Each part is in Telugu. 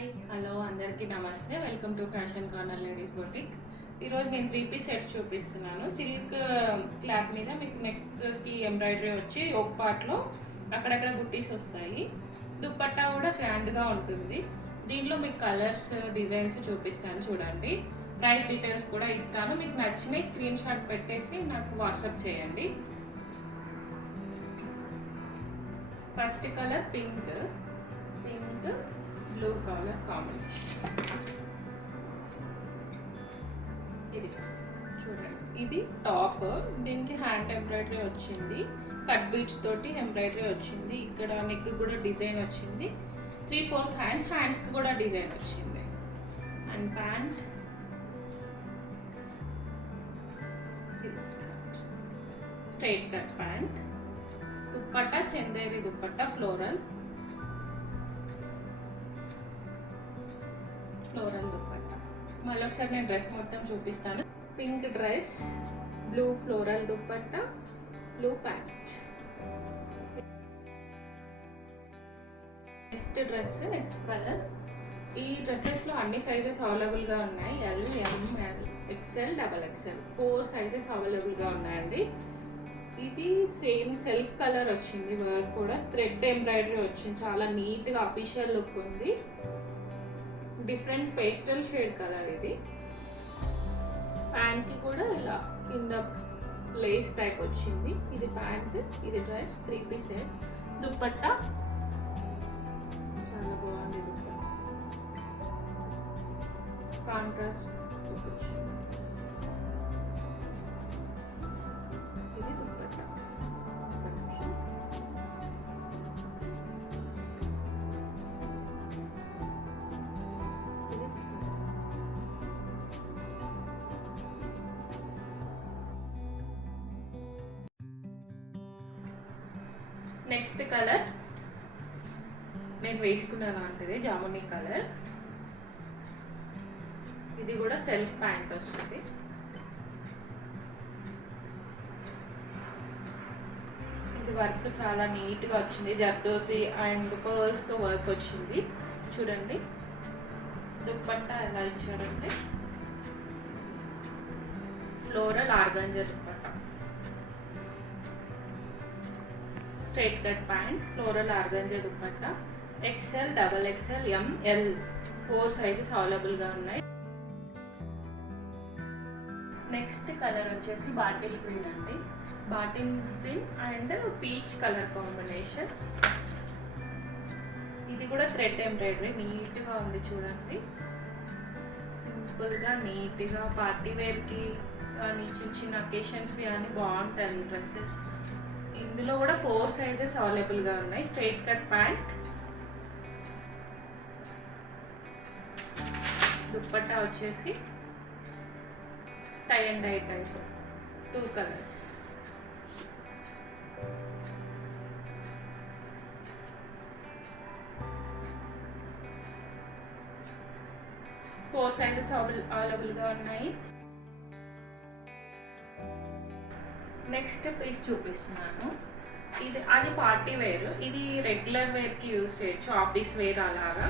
హాయ్ హలో అందరికీ నమస్తే. Welcome to fashion corner ladies boutique. ఈరోజు నేను 3 పీస్ సెట్స్ చూపిస్తున్నాను. సిల్క్ క్లాత్ మీద మీకు నెక్కి ఎంబ్రాయిడరీ వచ్చి ఒక పార్ట్లో అక్కడక్కడ బుట్టీస్ వస్తాయి. దుప్పట్టా కూడా గ్రాండ్గా ఉంటుంది. దీంట్లో మీకు కలర్స్ డిజైన్స్ చూపిస్తాను చూడండి. ప్రైస్ డీటెయిల్స్ కూడా ఇస్తాను. మీకు నచ్చినవి స్క్రీన్ షాట్ పెట్టేసి నాకు వాట్సాప్ చేయండి. First colour pink blue colour combination. ఇది చూడండి, ఇది టాప్. దీనికి హ్యాండ్ ఎంబ్రాయిడరీ వచ్చింది, కట్ బీట్స్ తోటి ఎంబ్రాయిడరీ వచ్చింది. ఇక్కడ నెక్ కూడా డిజైన్ వచ్చింది. 3/4 హ్యాండ్స్కి కూడా డిజైన్ వచ్చింది. And pant straight cut pant. Dupatta Chanderi dupatta floral dupatta. మళ్ళీ ఒకసారి నేను డ్రెస్ మొత్తం చూపిస్తాను. Pink dress, blue floral dupatta, blue pant. Next colour. ఈ డ్రెస్సెస్లో అన్ని సైజెస్ అవైలబుల్గా ఉన్నాయి. L, ML, XL, XXL 4 sizes అవైలబుల్గా ఉన్నాయండి. ఇది సేమ్ సెల్ఫ్ కలర్ వచ్చింది. వర్క్ కూడా థ్రెడ్ ఎంబ్రాయిడరీ వచ్చింది. చాలా నీట్గా అఫీషియల్ లుక్ ఉంది. డిఫరెంట్ పేస్టల్ షేడ్ కలర్ ఇది. ప్యాంట్కి కూడా ఇలా కింద లేస్ టైప్ వచ్చింది. ఇది ప్యాంట్, ఇది డ్రెస్. 3 piece set. దుప్పట్టా చాలా బాగుంది. దుప్పట్టా కాంట్రాస్ట్ వచ్చింది. ఇది దుప్పట్టా. నెక్స్ట్ కలర్ నేను వేసుకున్న లాంటిది జామునీ కలర్. ఇది కూడా సెల్ఫ్ ప్యాంట్ వస్తుంది. ఇది వర్క్ చాలా నీట్గా వచ్చింది. జర్దోసి అండ్ పర్ల్స్తో వర్క్ వచ్చింది. చూడండి దుప్పట్టా ఎలా ఇచ్చారంటే floral organza dupatta. Straight cut pant, floral organza dupatta. XL, XXL, ML 4 sizes అవైలబుల్గా ఉన్నాయి. నెక్స్ట్ కలర్ వచ్చేసి బాటిల్ గ్రీన్ అండి. Bottle green and peach colour combination. ఇది కూడా థ్రెడ్ ఎంబ్రాయిడరీ నీట్గా ఉంది. చూడండి సింపుల్గా నీట్గా పార్టీ వేర్కి కానీ చిన్న చిన్న అకేషన్స్కి కానీ బాగుంటుంది డ్రెస్సెస్. ఇందులో కూడా 4 సైజెస్ అవైలబుల్గా ఉన్నాయి. స్ట్రైట్ కట్ ప్యాంట్, దుప్పట్టా వచ్చేసి tie and dye type. 2 colours. Four sizes అవైలబుల్గా ఉన్నాయి. నెక్స్ట్ పీస్ చూపిస్తున్నాను. అది పార్టీ వేర్. ఇది రెగ్యులర్ వేర్కి యూజ్ చేయొచ్చు, ఆఫీస్ వేర్ అలాగా.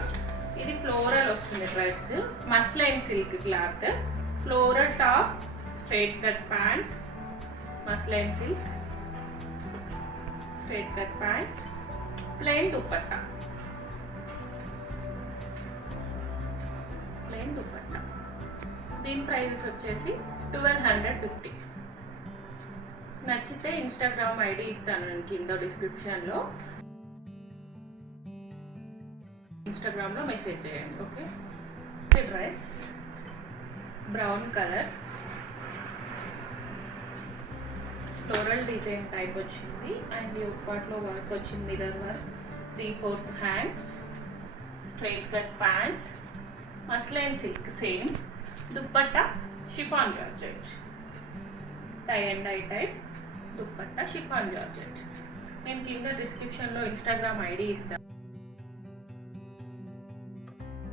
ఇది ఫ్లోరల్ వస్తుంది dress. Muslin silk cloth. Floral top, straight cut pant, muslin silk, straight cut pant, plain dupatta. దీని ప్రైజెస్ వచ్చేసి 1250. నచ్చితే ఇన్స్టాగ్రామ్ ఐడి ఇస్తాను నేను కింద డిస్క్రిప్షన్లో. ఇన్స్టాగ్రామ్లో మెసేజ్ చేయండి. Okay. Dress brown colour, floral design type వచ్చింది. అండ్ ఈ పార్ట్లో వర్క్ వచ్చింది, mirror work. 3/4 hands, straight cut pant, muslin silk same. Dupatta chiffon georgette, tie and dye type dupatta chiffon georgette. నేను కింద డిస్క్రిప్షన్లో ఇన్స్టాగ్రామ్ ఐడి ఇస్తాను.